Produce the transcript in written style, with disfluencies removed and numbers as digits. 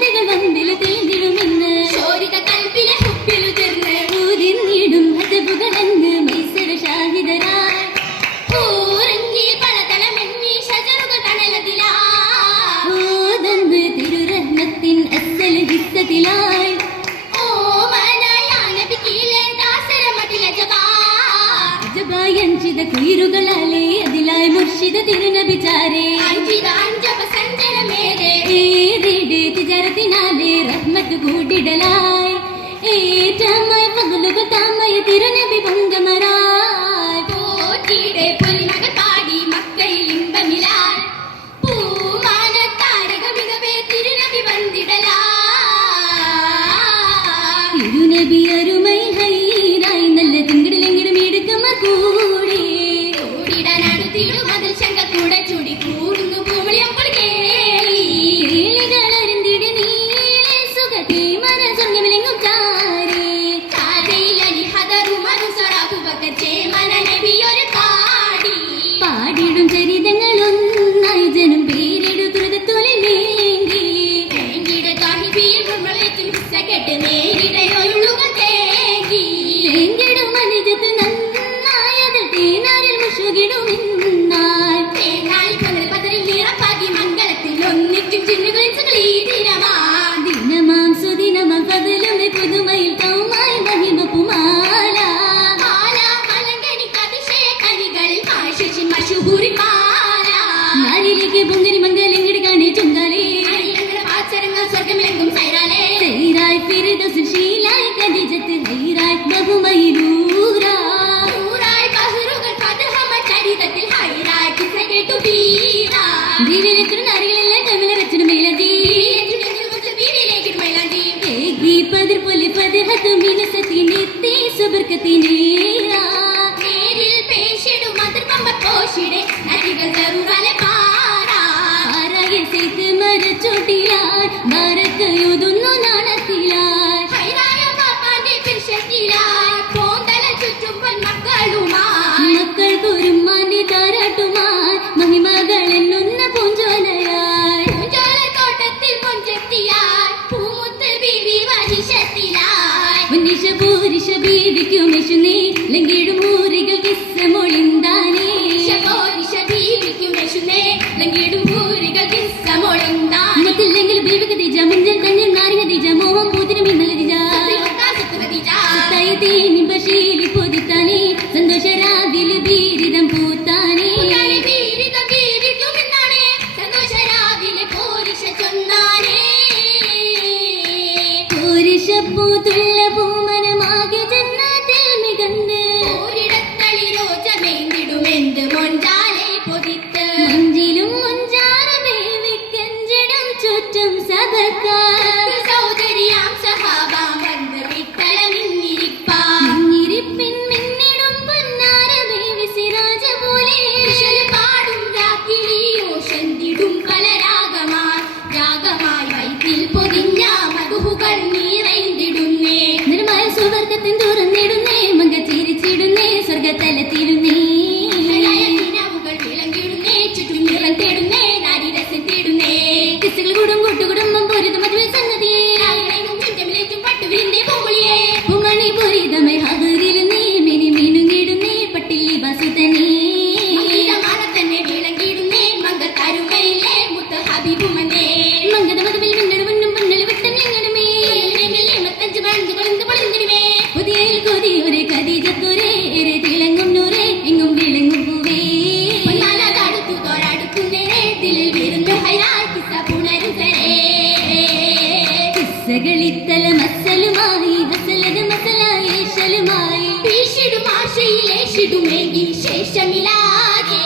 സുഹൃത്തുക്കൾ വമ്പിൽ തെളിഞ്ഞിടുമെന്ന് ശോരിത കൽപ്പിലെ ഹുപ്പിലു ചേർന്ന് ഊരിന്നിടും ഹജബുകളങ്ങ് മൈസര ഷാഹിദരായി ഊരങ്ങിൽ പലതലമെന്നീ ഷജറുകൾ തണലതിലാ ഓതന്ന് തിരുറഹ്മത്തിൻ അസ്സൽ ഹിസ്സത്തിലായി അഞ്ചിത കുയിരുകളാലേ അതിലായി മുർഷിദ തിരുനബിചാരേ തിജാരത്തിനാലേ റഹ്മത്ത് കൂടിടലായി ഏറ്റമായി പകലുകൾ താമയ തിരുനബി പൊങ്കമരായി പോറ്റിയുടെ പൊലിമകൾ പാടി മക്കയിൽ ഇമ്പമിലാൽ പൂമാനത്താരക മികവേ തിരുനബി വന്നിടലായി തിരുനബി അരുമൈ ഹൈറായി നല്ല തിങ്കിടിലെങ്കിലും എടുക്കമ കൂടി കൂടിടാനാണ് തിരു മതിൽ ശങ്ക കൂടെ ചൂടി കൂടുന്നു പൂമളിയപ്പോൾ കേളികളറിന്തിടി നീലെ സുഖത്തെ മനസ്സൊങ്ങമിലെങ്കും ചാരേ ചാരയിലി ഹദറു മനുസറാഹു ബക്കച്ചേ മന നബിയൊരു പാടി പാടിടും ചരിതങ്ങളൊന്നായി ജനം പേരിടു തുറതൊലി വേങ്കി വേങ്കിയുടെ താഹിബിയിൽ നമ്മളേറ്റും കിസ്സ കേട്ട് നേരിടയൊരുളുകൾ തേങ്ങി വേങ്കിടും അനുജത്ത് നന്നായതിൽ തേനാരിൽ മുഷുകിടുമെന്നാൽ തേനായി പതിൽ പതിരിൽ നിറപ്പാകി മംഗളത്തിൽ ഒന്നിക്കും ചിന്നുകളിൽ സകളീ ദിനമാ ദിനമാം സുദിനമാം പതിലും പുതുമയിൽ കൗമായി മഹിമ പുമാല മാല മലങ്കനിക്ക് അതിശയ കനികളിൽ മാശി മഷുഹൂരി മാല നാരിലേക്ക് പൊങ്കരി മംഗലങ്ങടി കാണേ ചുങ്കാലേ പാച്ചരങ്ങൾ സ്വർഗമിലെങ്കും സൈറാലേ സൈറായ് ഫിർദൗസിൽ ഷീലായ് ഖദീജത്ത് ഹൈറായ് ബഹുമയിലൂരാ നൂറായ് ബഹറുകൾ ഫതഹമ ചരിതത്തിൽ ഹൈറായ് കിസ്സ കേട്ടു ബീറാ ബീവിയിലെത്ര നാരികളെല്ലാം കമല വെച്ചിട്ട് മേലതി ബീവിയിലേക്കിട്ട് മേലതി ഏകി പതിർ പോലെ ഫതഹത്തു മിനസത്തിനെത്തി സുബർക്കത്തിനേറാ നേരിൽ പേശിടും മദർ പമ്പ കോശിടെ നരികൾ ജറൂറാലെ പാറാ ആരായ സൈത്ത് മരച്ചോട്ടിലായി ഭാരതയൊതുന്നു നാണത്തിലായി ഹൈറായ പാപ്പാന്റെ പിർശത്തിലായി പോന്തല ചുറ്റും മക്കളുമായി മക്കൾക്കൊരും മാന്യ താരാട്ടുമായി മഹിമകളെന്നുന്ന പൂഞ്ചോലയായി പൂഞ്ചോല തോട്ടത്തിൽ പൊഞ്ചെത്തിയായി പൂമുത്ത് ബീവി വനിഷത്തിലായി വനിഷ പൂരിഷ ബീവിക്കും യശുനേ ലങ്കിടും ഊരികൾ കിസ്സ മൊളിന്താനേ പൂരിഷ ബീവിക്കും യശുനേ ലങ്കിടും ഊരികൾ കിസ്സ മൊളിന്താനേ മത്തില്ലെങ്കിൽ ബീവി ഖദീജ മുഞ്ചൻ കണ്ണിൽ നാരി ഖദീജ മോഹം പൂതിനും ഇന്നലെ ഖദീജ തൈതീനി ബശീലി പൊതിത്താനേ സന്തോഷരാവിൽ ബീരിതം പൂത്താനേ ബീരിതം ബീവിക്കും ഇന്നാണേ സന്തോഷരാവിൽ പൂരിഷ ചൊന്നാനേ പൂരിഷ പൂത്തുള്ള പൂമനമാകെ ജന്നാത്തിൽ മികന്ന് ഒരിടത്തളി രോജമേന്തിടുമെന്ത് മൊഞ്ചാലെ പൊതിത്ത് മഞ്ചിലും മൊഞ്ചാറ വേവിക്കഞ്ചിടും ചുറ്റും സഭക്കാർ സൗദരിയാം സഹാബ വന്ന് വിട്ടല മിന്നിരിപ്പിൻ മിന്നിടും പൊന്നാര വേവി സിരാജ പോലെ പാടും രാക്കിളിയോ ശന്തിടും പല രാഗമായി വൈത്തിൽ പൊതിഞ്ഞ മധുഹുകൾ നിറൈന്തിടുന്നേ നിർമ്മല സുവർഗത്തിൻ തുറന്നിടുന്നേ മങ്ക ചിരിച്ചിടുന്നേ സ്വർഗതലത്തിരുന്നേ ദിനവുകൾ വിളങ്ങിടുന്നേ ചുറ്റും നിറം തേടുന്നേ നാരി രസം തേടുന്നേ കിസ്സുകൾ കൂടും കൂട്ടുകുടുംബം പൊരുതും മധുവിൽ സംഗതിയേ ചുറ്റമിലേറ്റും പട്ടുവിരിന്റെ പൂമുളിയേ പൂമണി പൊരിതമൈ ഹദറിലുന്നേ മിനി മിനുങ്ങിടുന്നേ പട്ടില്ലി ബസുതനേ തന്നെ വിളങ്ങിടുന്നേ മങ്ക തരുമയിലേ മുത്ത് ഹബീബുമനേ മങ്കത മധുവിൽ മിന്നട മുന്നും പൊന്നൽ വിട്ടം ഞങ്ങളുമേ മത്തഞ്ച് പഴഞ്ചുകളെന്ത് പൊളിന്തിടുമേ പുതിയ കൊതിയൊരേ ഖദീജത്തൊരേ ഏറെ തിളങ്ങും നൂറേ എങ്ങും വിളങ്ങും പൂവേ അടുത്തു തോരാടുക്കുന്നേരേ ദിലിൽ വീരുന്നു ഹൈറായ് കിസ്സ പുണരും തരേ കിസ്സകളിത്തല മസലുമായി ഹസലത് മസലായേശലുമായി പീഷിടും ആശയിലേഷിടുമേകി ശേഷമിലാകെ